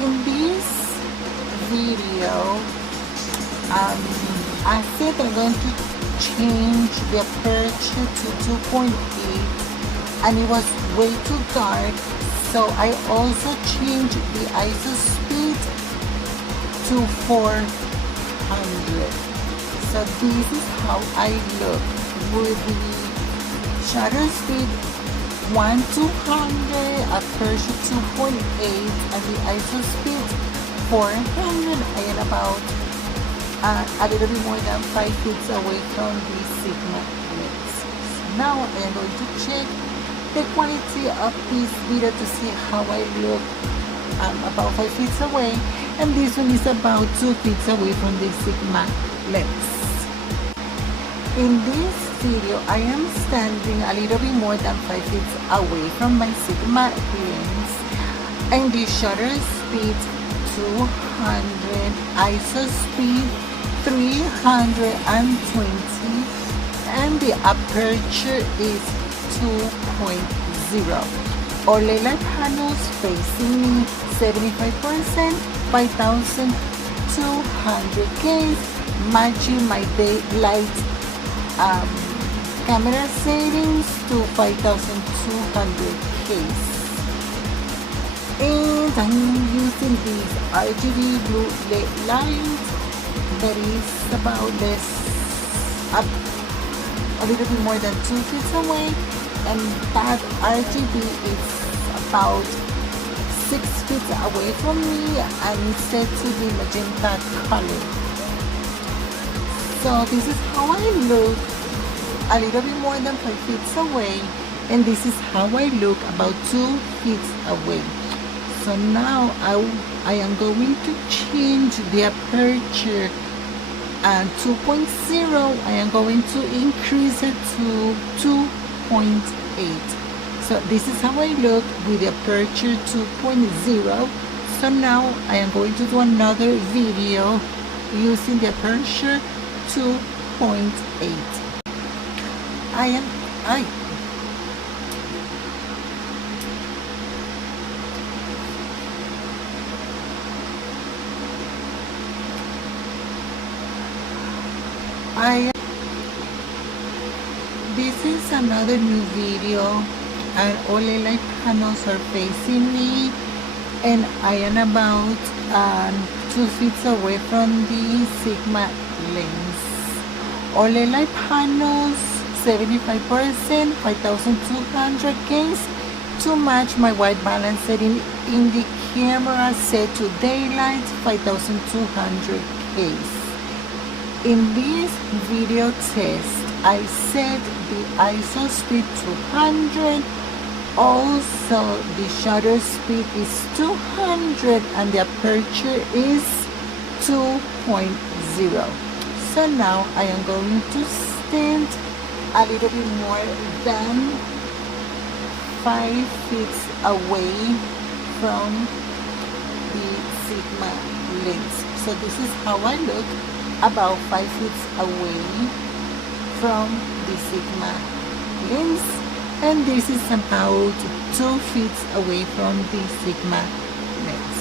In this video, I think I'm going to change the aperture to 2.8, and it was way too dark, so I also changed the ISO speed to 400. So this is how I look with the shutter speed 1:200, aperture 2.8, and the ISO speed 400. I am about a little bit more than 5 feet away from the Sigma lens. So now I am going to check the quality of this video to see how I look. About 5 feet away, and this one is about 2 feet away from the Sigma lens. In this video, I am standing a little bit more than 5 feet away from my Sigma lens, and the shutter speed 200, ISO speed 320, and the aperture is 2.0. OLED light panels facing me 75%, 5200K, matching my daylight camera settings to 5200K. And I'm using this RGB blue LED light that is about this a little bit more than 2 feet away, and that RGB is about 6 feet away from me, and it's set to the magenta color. So this is how I look a little bit more than 5 feet away, and this is how I look about 2 feet away. So now I am going to change the aperture and 2.0. I am going to increase it to 2.8. So this is how I look with the aperture 2.0. So now I am going to do another video using the aperture 2.8. This is another new video, and OLED light panels are facing me, and I am about 2 feet away from the Sigma lens. OLED light panels 75%, 5200K to match my white balance setting in the camera set to daylight 5200K. In this video test, I set the ISO speed 200, also the shutter speed is 200, and the aperture is 2.0. So now I am going to stand a little bit more than 5 feet away from the Sigma lens. So this is how I look about 5 feet away from the Sigma lens, and this is about 2 feet away from the Sigma lens.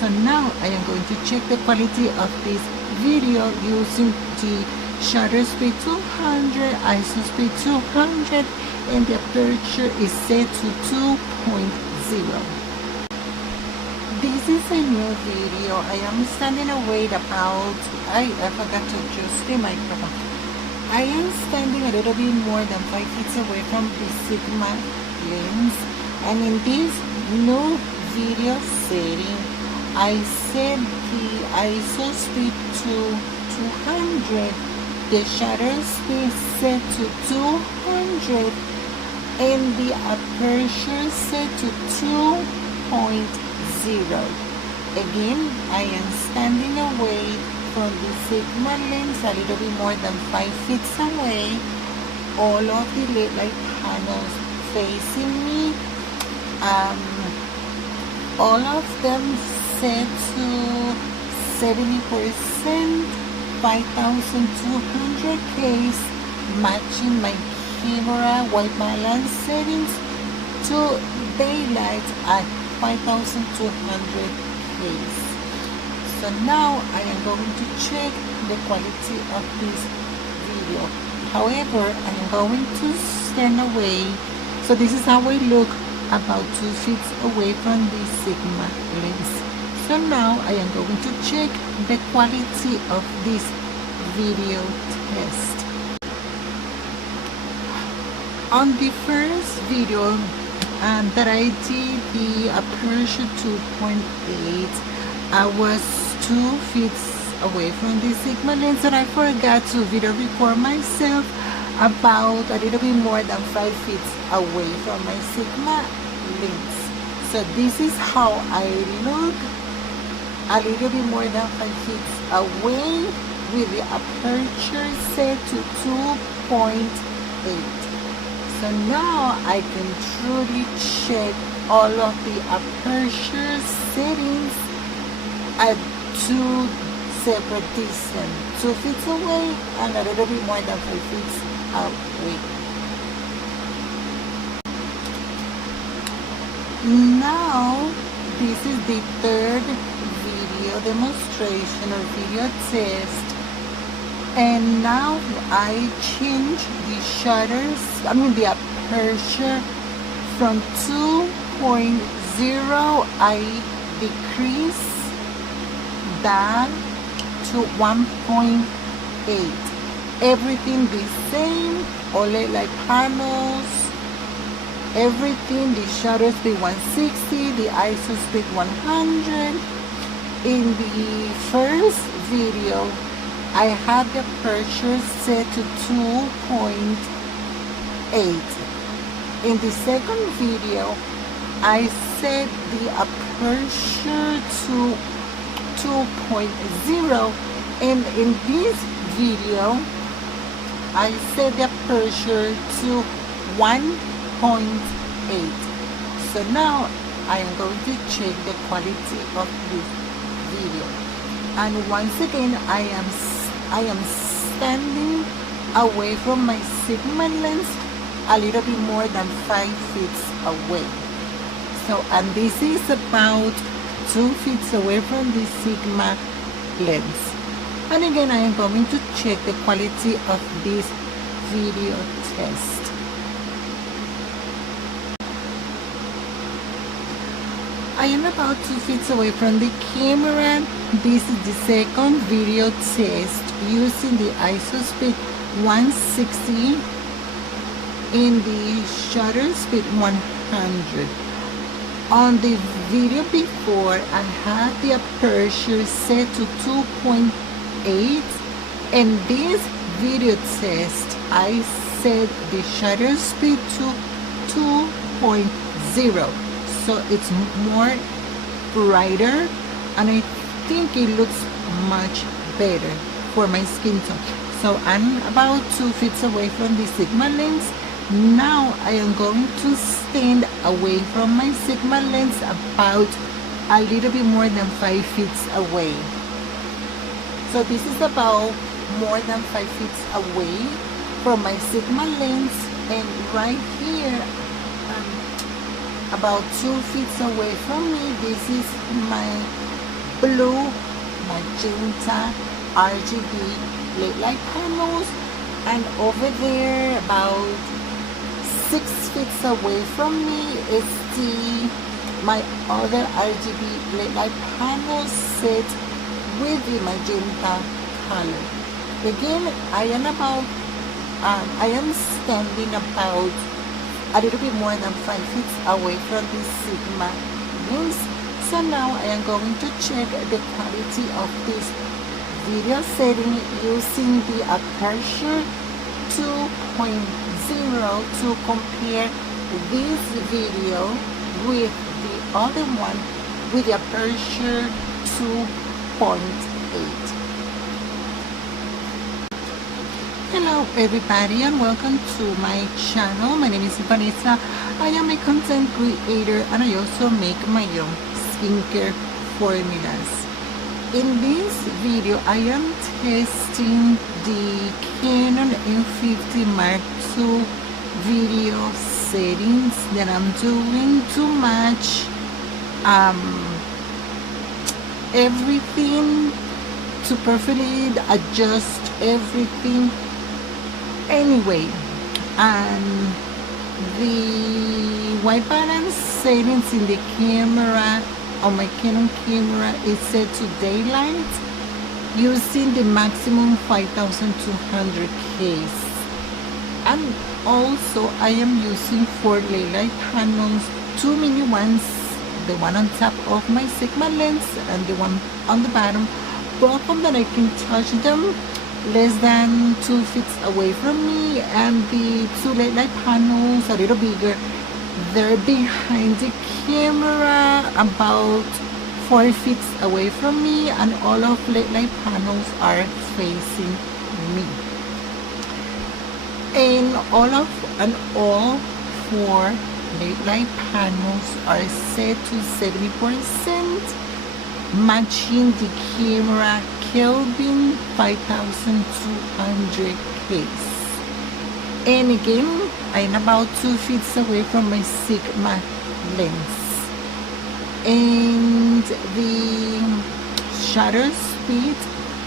So now I am going to check the quality of this video using the shutter speed 200, ISO speed 200, and the aperture is set to 2.0. This is a new video. I am standing away about, I forgot to adjust the microphone. I am standing a little bit more than 5 feet away from the Sigma lens, and in this new video setting, I set the ISO speed to 200, the shutter speed set to 200, and the aperture set to 2.0. Again, I am standing away from the Sigma lens a little bit more than 5 feet away. All of the LED light panels facing me, all of them set to 70%, 5200K, matching my camera white balance settings to daylight at 5200K. case. So now I am going to check the quality of this video. However, I am going to stand away. So this is how I look about 2 feet away from the Sigma lens. So now I am going to check the quality of this video test. On the first video that I did, the aperture 2.8, I was 2 feet away from the Sigma lens, and I forgot to video record myself about a little bit more than 5 feet away from my Sigma lens. So this is how I look, a little bit more than 5 feet away with the aperture set to 2.8. So now I can truly check all of the aperture settings at 2 separate distance, 2 feet away and a little bit more than 5 feet away. Now this is the third video demonstration or video test, and now I change the shutters, the aperture from 2.0, I decrease that to 1.8. Everything the same, all light panels, everything, the shutter speed 160, the ISO speed 100. In the first video, I had the aperture set to 2.8. In the second video, I set the aperture to 2.0, and in this video, I set the aperture to 1.8. So now I am going to check the quality of this video, and once again I am standing away from my Sigma lens a little bit more than 5 feet away. So, and this is about 2 feet away from the Sigma lens. And again, I am going to check the quality of this video test. I am about 2 feet away from the camera. This is the second video test using the ISO speed 160 in the shutter speed 100. On the video before, I had the aperture set to 2.8, and this video test I set the shutter speed to 2.0, so it's more brighter, and I think it looks much better for my skin tone. So I'm about 2 feet away from the Sigma lens. Now I am going to stand away from my Sigma lens about a little bit more than 5 feet away. So this is about more than 5 feet away from my Sigma lens, and right here, about 2 feet away from me, this is my blue magenta RGB LED light panels, and over there about 6 feet away from me is my other RGB LED light panel set with the magenta color. Again, I am standing about a little bit more than 5 feet away from the Sigma lens. So now I am going to check the quality of this video setting using the aperture 2.0 to compare this video with the other one with the aperture 2.8. Hello everybody, and welcome to my channel. My name is Vanessa. I am a content creator, and I also make my own skincare formulas. In this video, I am testing the Canon M50 Mark II video settings that I'm doing to match everything to perfectly adjust everything anyway. And the white balance settings in the camera, on my Canon camera, is set to daylight using the maximum 5200Ks. And also I am using 4 daylight panels, 2 mini ones, the one on top of my Sigma lens and the one on the bottom. Both of them I can touch them less than 2 feet away from me, and the 2 daylight panels a little bigger, they're behind the camera about 4 feet away from me, and all of daylight panels are facing me. And all 4 daylight panels are set to 70%, matching the camera Kelvin 5200Ks. And again, I'm about 2 feet away from my Sigma lens. And the shutter speed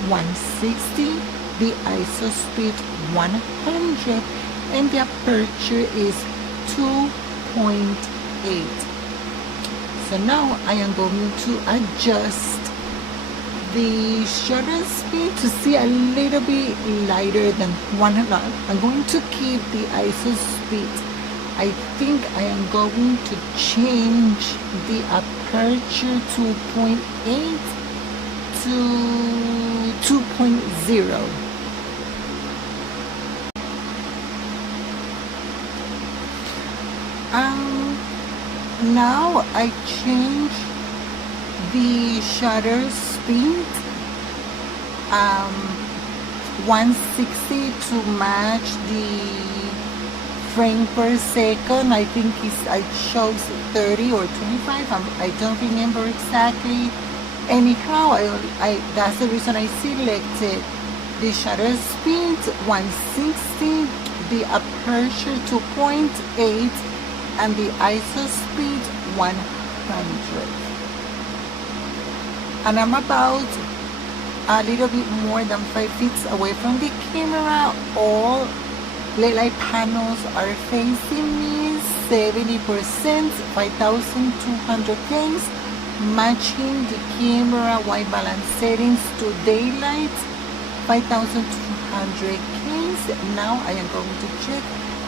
160, the ISO speed 100, and the aperture is 2.8. So now I am going to adjust the shutter speed to see a little bit lighter than 100. I'm going to keep the ISO speed. I think I am going to change the aperture 2.8 to 2.0. Now I change the shutter speed 160 to match the frame per second. I think it shows 30 or 25. I don't remember exactly. Anyhow, that's the reason I selected the shutter speed 160, the aperture 2.8, and the ISO speed 100. And I'm about a little bit more than 5 feet away from the camera. All daylight panels are facing me, 70%, 5200Ks, matching the camera white balance settings to daylight 5200Ks. Now I am going to check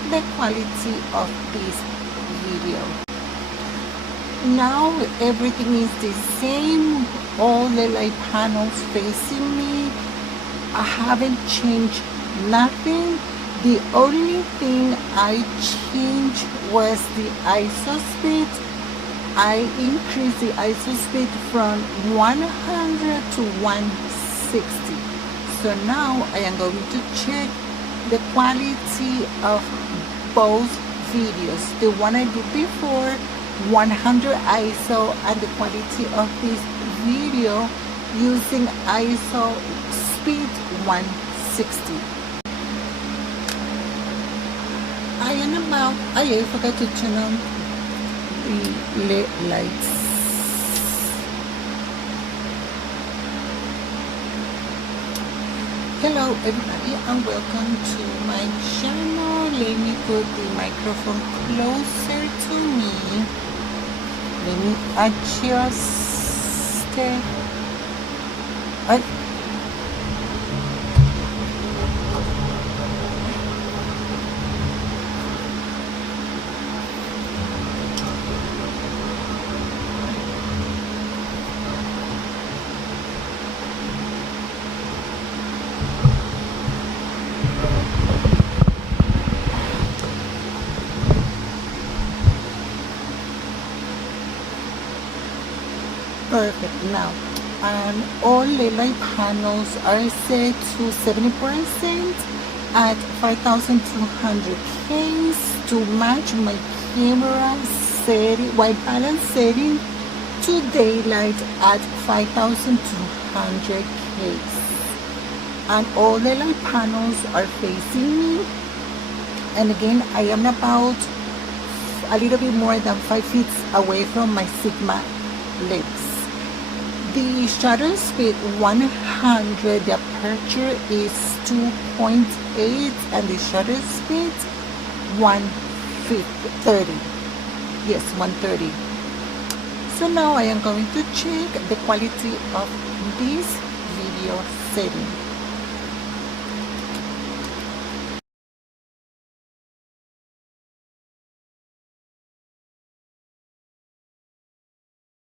the quality of this video. Now everything is the same, all the light panels facing me. I haven't changed nothing. The only thing I changed was the ISO speed. I increased the ISO speed from 100 to 160. So now I am going to check the quality of both videos. The one I did before, 100 ISO, and the quality of this video using ISO speed 160. I forgot to turn on the LED lights. Hello everybody and welcome to my channel. Let me put the microphone closer to me. Let me adjust it. Perfect. Now, all the light panels are set to 70% at 5200Ks to match my camera white balance setting to daylight at 5200Ks. And all the light panels are facing me. And again, I am about a little bit more than 5 feet away from my Sigma lens. The shutter speed 100, the aperture is 2.8, and the shutter speed 130. Yes, 130. So now I am going to check the quality of this video setting.